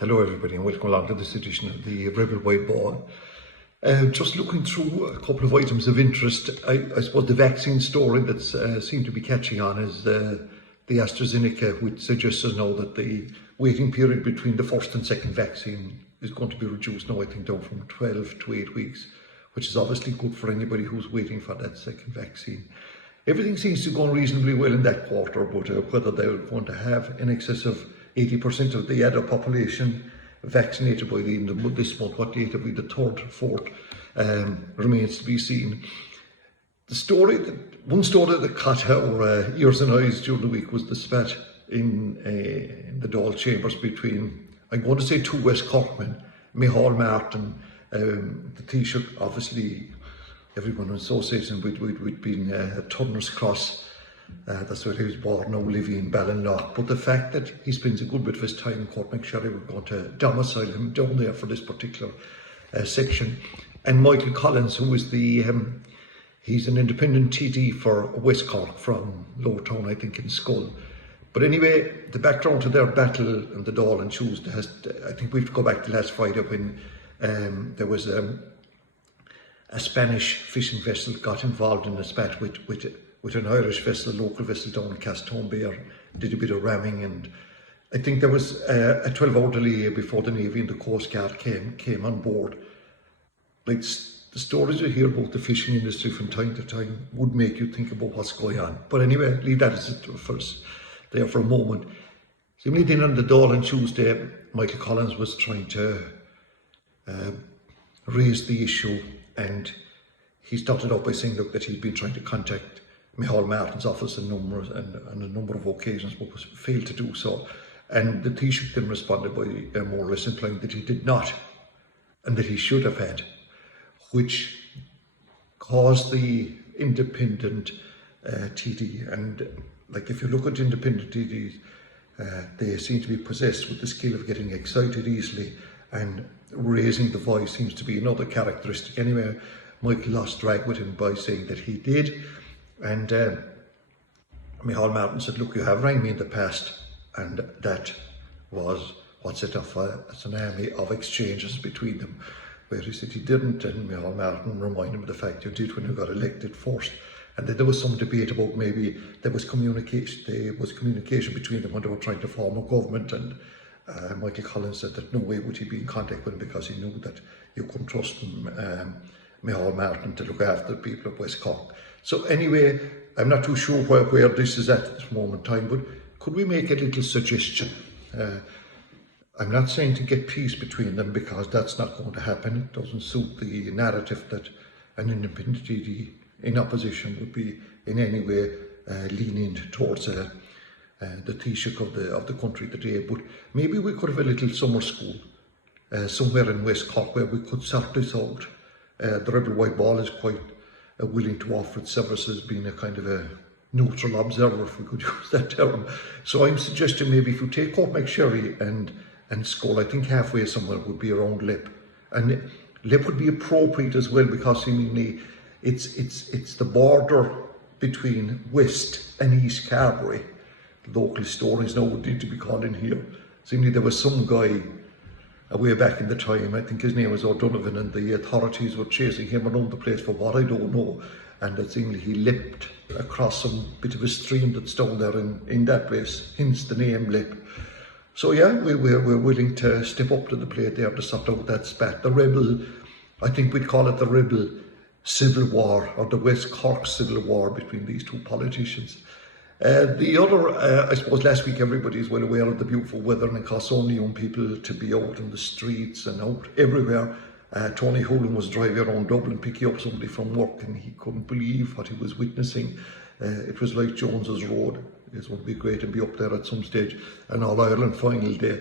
Hello everybody and welcome along to this edition of the Rebel White Ball. Just looking through a couple of items of interest, I suppose the vaccine story that's seemed to be catching on is the AstraZeneca, which suggests now that the waiting period between the first and second vaccine is going to be reduced now, I think, down from 12 to 8 weeks, which is obviously good for anybody who's waiting for that second vaccine. Everything seems to go reasonably well in that quarter, but whether they're going to have in excess of 80% of the adult population vaccinated by the end of this month, what date will be the 3rd or 4th, remains to be seen. One story that caught our ears and eyes during the week was the spat in the Dáil chambers between, I'm going to say, two West Corkmen, Micheál Martin, the Taoiseach, obviously everyone associates him with being a Turner's Cross. That's where he was born, now living in Ballinlough. But the fact that he spends a good bit of his time in Cork makes sure we're going to domicile him down there for this particular section. And Michael Collins, who is he's an independent TD for West Cork from Lowtown, I think, in Skull. But anyway, the background to their battle in the Dáil and Tuesday I think we have to go back to last Friday when there was a Spanish fishing vessel got involved in a spat with an Irish vessel, a local vessel down in Castonbear, did a bit of ramming, and I think there was a 12-hour delay before the Navy and the Coast Guard came on board. Like, the stories you hear about the fishing industry from time to time would make you think about what's going on. But anyway, leave that as it first there for a moment. Similarly then on the Dáil on Tuesday, Michael Collins was trying to raise the issue, and he started out by saying, look, that he'd been trying to contact Micheál Martin's office on a number of occasions, but failed to do so. And the Taoiseach then responded by more or less implying that he did not, and that he should have had, which caused the independent TD. And like, if you look at independent TDs, they seem to be possessed with the skill of getting excited easily, and raising the voice seems to be another characteristic. Anyway, Michael lost drag with him by saying that he did. And Micheál Martin said, look, you have rang me in the past, and that was what set off a tsunami of exchanges between them, where he said he didn't, and Micheál Martin reminded him of the fact you did when you got elected first, and that there was some debate about maybe there was communication between them when they were trying to form a government, and Michael Collins said that no way would he be in contact with him because he knew that you couldn't trust him, Micheál Martin, to look after the people of West Cork. So anyway, I'm not too sure where this is at this moment in time, but could we make a little suggestion? I'm not saying to get peace between them, because that's not going to happen. It doesn't suit the narrative that an independent TD in opposition would be in any way lenient towards the Taoiseach of the country today. But maybe we could have a little summer school somewhere in West Cork where we could sort this out. The Rebel White Ball is quite willing to offer its services, being a kind of a neutral observer, if we could use that term. So I'm suggesting maybe if you take Cork McSherry and Skull, I think halfway somewhere would be around Lip. And Lip would be appropriate as well, because seemingly it's the border between West and East Carbery. Local historians now would need to be called in here. Seemingly there was some guy way back in the time, I think his name was O'Donovan, and the authorities were chasing him around the place for what I don't know, and that seemingly he leapt across some bit of a stream that's down there in that place, hence the name Lip. So yeah, we're willing to step up to the plate there to sort out that spat. The Rebel, I think we'd call it the Rebel Civil War, or the West Cork Civil War between these two politicians. The other, I suppose last week everybody is well aware of the beautiful weather, and it costs only young people to be out in the streets and out everywhere. Tony Hoolan was driving around Dublin picking up somebody from work, and he couldn't believe what he was witnessing. It was like Jones's Road. It's going to be great to be up there at some stage, an All-Ireland final day.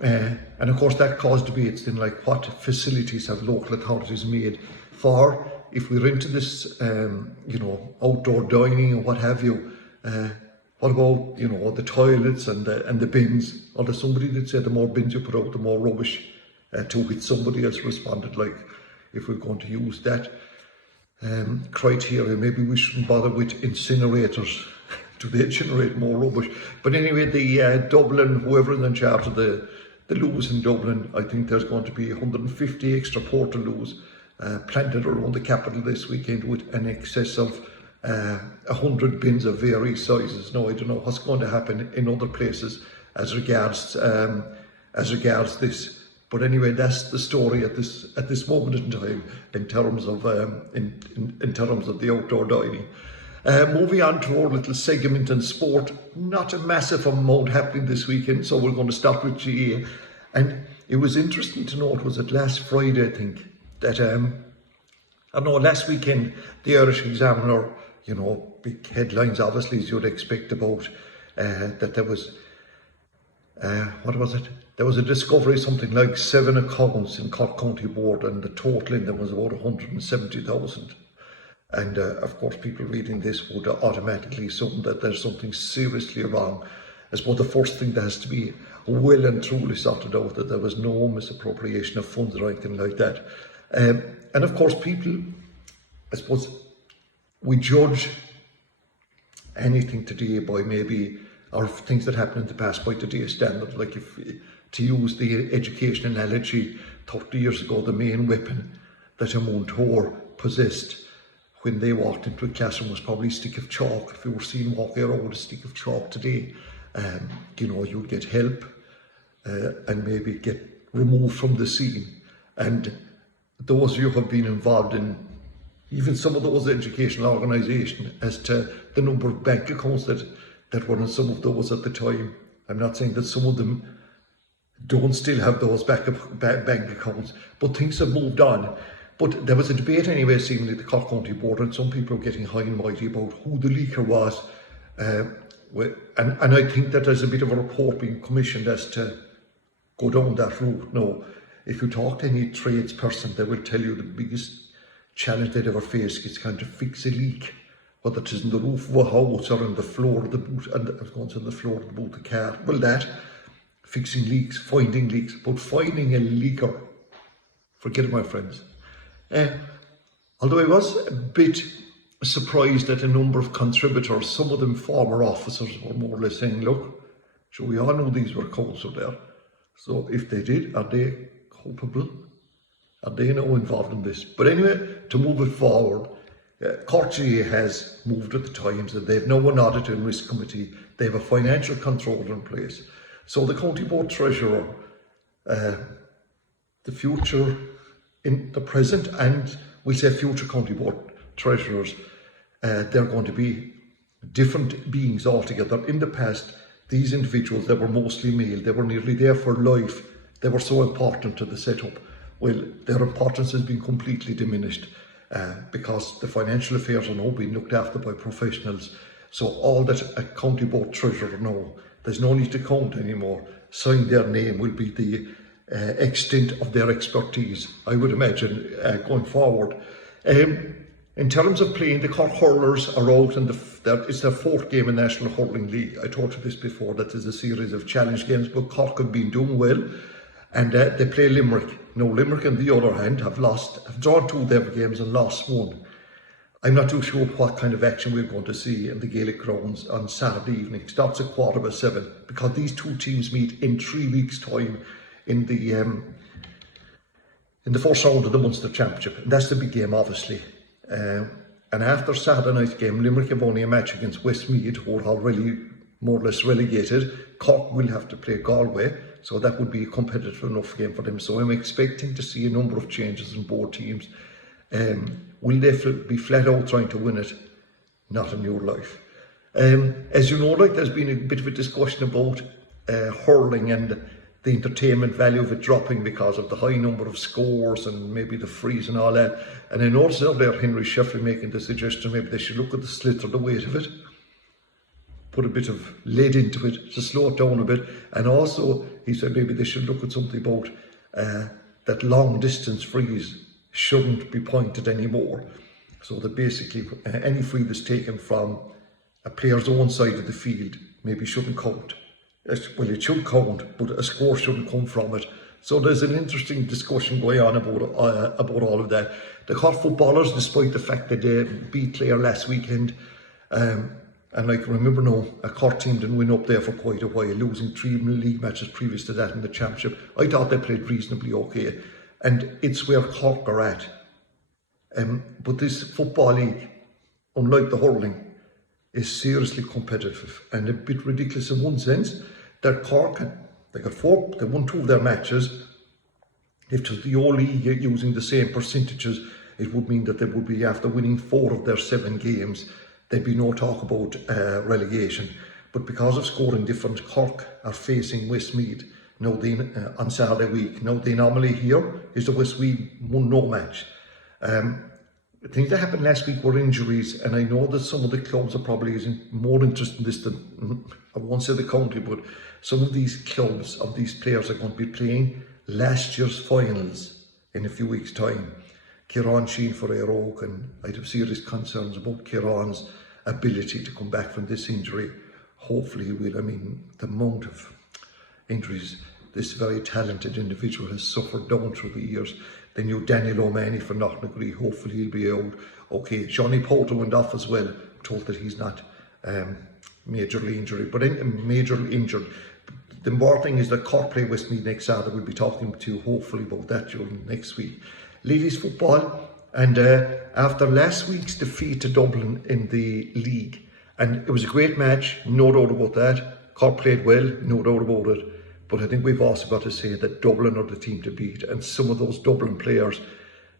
And of course that caused debates in like what facilities have local authorities made for, if we're into this, outdoor dining and what have you. What about, the toilets and the bins? Or there's somebody that said the more bins you put out, the more rubbish, to which somebody else responded, like, if we're going to use that criteria, maybe we shouldn't bother with incinerators. Do they generate more rubbish? But anyway, the Dublin, whoever is in charge of the the loos in Dublin. I think there's going to be 150 extra portaloos planted around the capital this weekend with an excess of 100 bins of various sizes. Now, I don't know what's going to happen in other places as regards this. But anyway, that's the story at this moment in time in terms of in terms of the outdoor dining. Moving on to our little segment in sport, not a massive amount happening this weekend, so we're going to start with GA. And it was interesting to note, was it last Friday, I think, that I know last weekend the Irish Examiner, you know, big headlines obviously as you'd expect about that there was what was it? There was a discovery of something like 7 accounts in Cork County Board, and the total in them was about 170,000. And of course, people reading this would automatically assume that there's something seriously wrong. I suppose the first thing that has to be well and truly sorted out, that there was no misappropriation of funds or anything like that. And of course, people, I suppose, we judge anything today by maybe, or things that happened in the past by today's standards. Like, if to use the education analogy, 30 years ago, the main weapon that a mentor possessed when they walked into a classroom was probably a stick of chalk. If you were seen walking around with a stick of chalk today, you know, you'd get help and maybe get removed from the scene. And those of you who have been involved in even some of those educational organisations, as to the number of bank accounts that were in some of those at the time. I'm not saying that some of them don't still have those bank accounts, but things have moved on. But there was a debate anyway, seemingly the Cork County Board, and some people were getting high and mighty about who the leaker was. And I think that there's a bit of a report being commissioned as to go down that route. Now, if you talk to any tradesperson, they will tell you the biggest challenge they'd ever face is kind of fix a leak, whether it is in the roof of a house or in the floor of the boot, and I was going to say the floor of the boot of the car. Well, that, fixing leaks, finding leaks, but finding a leaker, forget it, my friends. Although I was a bit surprised at a number of contributors, some of them former officers, were more or less saying, look, so we all know these were codes out there. So if they did, are they culpable? Are they now involved in this? But anyway, to move it forward, Cork GA has moved with the times, and they've now an audit and risk committee. They have a financial controller in place. So the County Board Treasurer, the future, in the present, and we'll say future County Board Treasurers, they're going to be different beings altogether. In the past, these individuals, they were mostly male, they were nearly there for life, they were so important to the setup. Well, their importance has been completely diminished because the financial affairs are now being looked after by professionals. So all that a County Board Treasurer know, there's no need to count anymore. Sign their name will be the extent of their expertise, I would imagine, going forward. In terms of playing, the Cork hurlers are out, and it's their 4th game in National Hurling League. I told you this before, that there's a series of challenge games, but Cork have been doing well, and they play Limerick. Now, Limerick, on the other hand, have drawn 2 of their games and lost 1. I'm not too sure what kind of action we're going to see in the Gaelic grounds on Saturday evening. It starts at 7:15, because these 2 teams meet in 3 weeks' time in the first round of the Munster Championship, and that's the big game, obviously. And after Saturday night's game, Limerick have only a match against Westmeath, who are already more or less relegated. Cork will have to play Galway, so that would be a competitive enough game for them. So I'm expecting to see a number of changes in both teams. Will they be flat out trying to win it? Not in your life. As you know, like, there's been a bit of a discussion about hurling and the entertainment value of it dropping because of the high number of scores and maybe the freeze and all that. And I noticed earlier Henry Sheffley making the suggestion maybe they should look at the slit or the weight of it, put a bit of lead into it to slow it down a bit. And also he said maybe they should look at something about that long distance freeze shouldn't be pointed anymore. So that basically any free that's taken from a player's own side of the field maybe shouldn't count. Well, it should count, but a score shouldn't come from it. So there's an interesting discussion going on about all of that. The Cork footballers, despite the fact that they beat Clare last weekend, And like, remember now, a Cork team didn't win up there for quite a while, losing 3 league matches previous to that in the championship. I thought they played reasonably okay. And it's where Cork are at. But this football league, unlike the hurling, is seriously competitive and a bit ridiculous in one sense. That Cork, they won 2 of their matches. If it was the whole league using the same percentages, it would mean that they would be, after winning 4 of their 7 games, there'd be no talk about relegation. But because of scoring difference, Cork are facing Westmeath now on Saturday week. Now the anomaly here is that Westmeath won no match. Things that happened last week were injuries, and I know that some of the clubs are probably more interested in this than, I won't say the county, but some of these clubs, of these players, are going to be playing last year's finals in a few weeks' time. Kieran Sheen for Ayr Oak, and I'd have serious concerns about Kieran's ability to come back from this injury. Hopefully he will. I mean, the amount of injuries this very talented individual has suffered down through the years. Then you Daniel O'Mahony for Knocknagree, hopefully he'll be out. Okay, Johnny Porter went off as well, told that he's not majorly injured. The important thing is that Cork play Westmeath next Saturday. We'll be talking to you hopefully about that during next week. Ladies football, and after last week's defeat to Dublin in the league, and it was a great match, no doubt about that. Cork played well, no doubt about it. But I think we've also got to say that Dublin are the team to beat, and some of those Dublin players,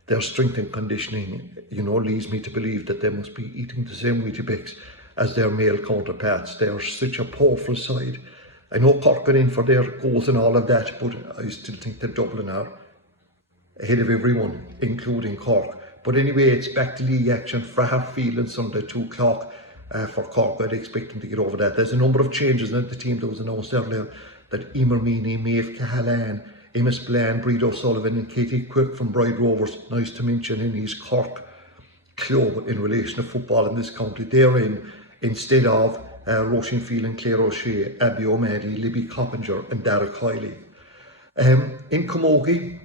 their strength and conditioning, leads me to believe that they must be eating the same Weetabix as their male counterparts. They are such a powerful side. I know Cork got in for their goals and all of that, but I still think that Dublin are ahead of everyone, including Cork. But anyway, it's back to league action for Hartfield on Sunday, 2 o'clock for Cork. I'd expect them to get over that. There's a number of changes in the team that was announced earlier, that Emer Meany, Maeve Cahalane, Amos Bland, Breed O'Sullivan and Katie Quick from Bride Rovers, nice to mention in his Cork club in relation to football in this county, they're in instead of Roisin Phelan, Claire O'Shea, Abby O'Malley, Libby Coppinger and Dara Kiley. In Camogie,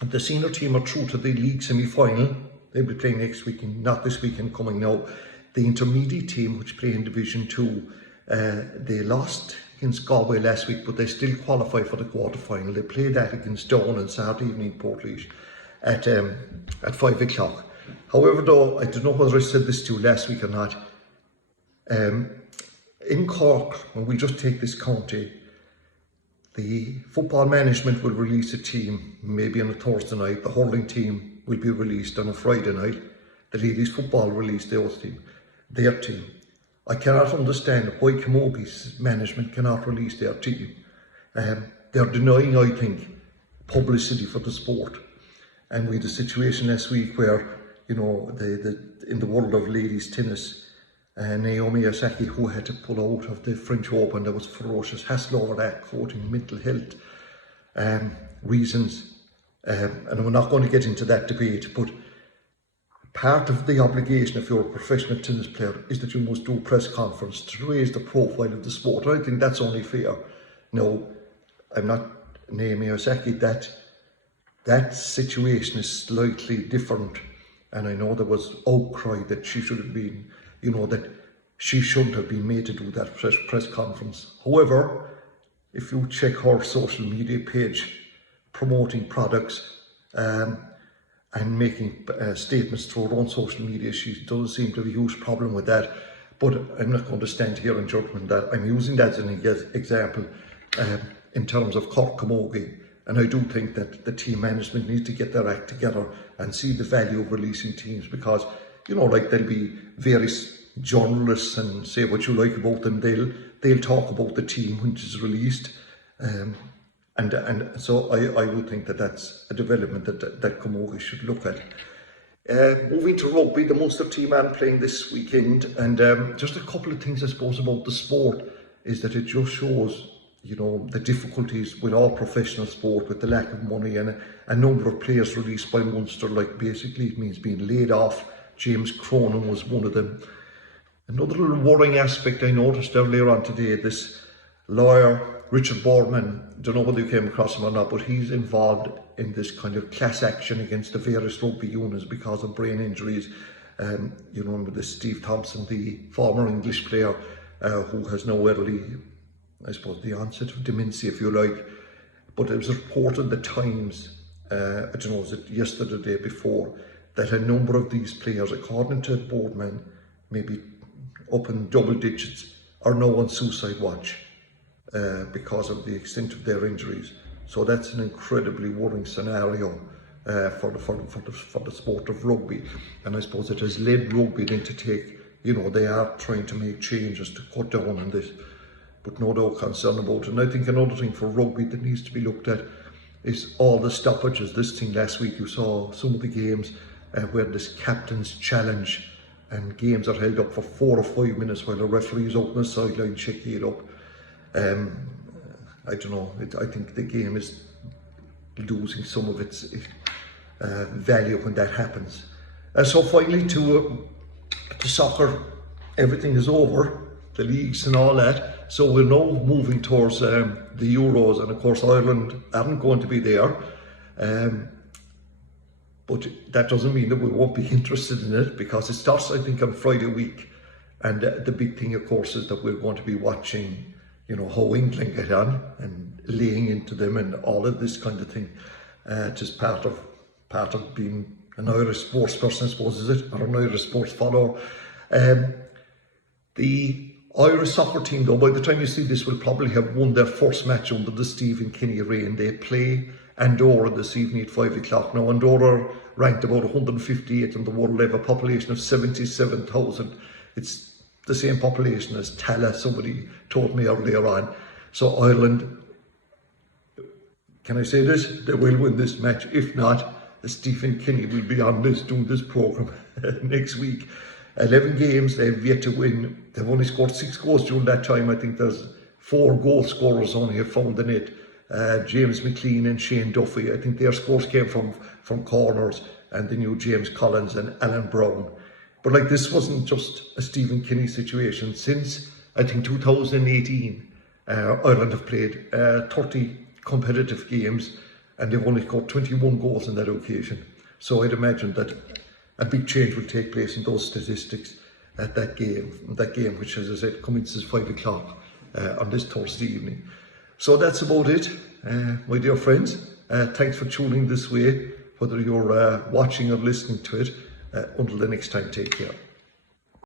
the senior team are through to the league semi-final. They'll be playing next weekend, not this weekend coming now. The intermediate team, which play in Division 2, they lost against Galway last week, but they still qualify for the quarter-final. They play that against Down on Saturday evening, Portlaoise, at 5 o'clock. However, though, I don't know whether I said this to you last week or not, in Cork, when we just take this county, the football management will release a team maybe on a Thursday night. The hurling team will be released on a Friday night. The ladies football will release their team. I cannot understand why Camogie's management cannot release their team. They're denying, I think, publicity for the sport. And we had a situation last week where, in the world of ladies tennis, Naomi Osaka, who had to pull out of the French Open, there was ferocious hassle over that, quoting mental health reasons. And we're not going to get into that debate, but part of the obligation if you're a professional tennis player is that you must do a press conference to raise the profile of the sport. I think that's only fair. No, I'm not Naomi Osaka. That situation is slightly different, and I know there was outcry that she should have been, that she shouldn't have been made to do that press conference. However, if you check her social media page promoting products, and making statements through her own social media, she doesn't seem to have a huge problem with that. But I'm not going to stand here in judgment that I'm using that as an example in terms of Cork Camogie. And I do think that the team management needs to get their act together and see the value of releasing teams, because, there'll be various journalists and say what you like about them. They'll talk about the team which is released. And so I would think that that's a development that Camogie should look at. Moving to rugby, the Munster team are playing this weekend, and just a couple of things I suppose about the sport is that it just shows, the difficulties with all professional sport, with the lack of money and a number of players released by Munster, like basically it means being laid off. James Cronin was one of them. Another little worrying aspect I noticed earlier on today, this lawyer, Richard Boardman, don't know whether you came across him or not, but he's involved in this kind of class action against the various rugby unions because of brain injuries. You remember the Steve Thompson, the former English player, who has now early, I suppose, the onset of dementia, if you like. But it was reported the Times, I don't know, was it yesterday or the day before, that a number of these players, according to boardmen, maybe up in double digits, are now on suicide watch because of the extent of their injuries. So that's an incredibly worrying scenario for the sport of rugby. And I suppose it has led rugby then to take, they are trying to make changes to cut down on this, but no doubt concerned about it. And I think another thing for rugby that needs to be looked at is all the stoppages. This thing last week, you saw some of the games where this captain's challenge and games are held up for 4 or 5 minutes while the referee is out on the sideline checking it up. I don't know, I think the game is losing some of its value when that happens. So finally to soccer, everything is over, the leagues and all that. So we're now moving towards the Euros, and of course Ireland aren't going to be there. But that doesn't mean that we won't be interested in it, because it starts, I think, on Friday week. And the big thing, of course, is that we're going to be watching, how England get on and laying into them and all of this kind of thing. Just part of being an Irish sports person, I suppose, is it? Or an Irish sports follower. The Irish soccer team, though, by the time you see this, will probably have won their first match under the Stephen Kenny reign. They play Andorra this evening at 5 o'clock. Now, Andorra ranked about 158 in the world. They have a population of 77,000. It's the same population as Tala, somebody told me earlier on. So Ireland, can I say this? They will win this match. If not, Stephen Kenny will be on this, doing this programme next week. 11 games, they've yet to win. They've only scored 6 goals during that time. I think there's 4 goal scorers only have found the net. James McLean and Shane Duffy. I think their scores came from corners, and they knew James Collins and Alan Brown. But this wasn't just a Stephen Kenny situation. Since, I think, 2018, Ireland have played 30 competitive games, and they've only scored 21 goals on that occasion. So I'd imagine that a big change will take place in those statistics at that game, which, as I said, commences 5 o'clock on this Thursday evening. So that's about it, my dear friends. Thanks for tuning this way, whether you're watching or listening to it. Until the next time, take care.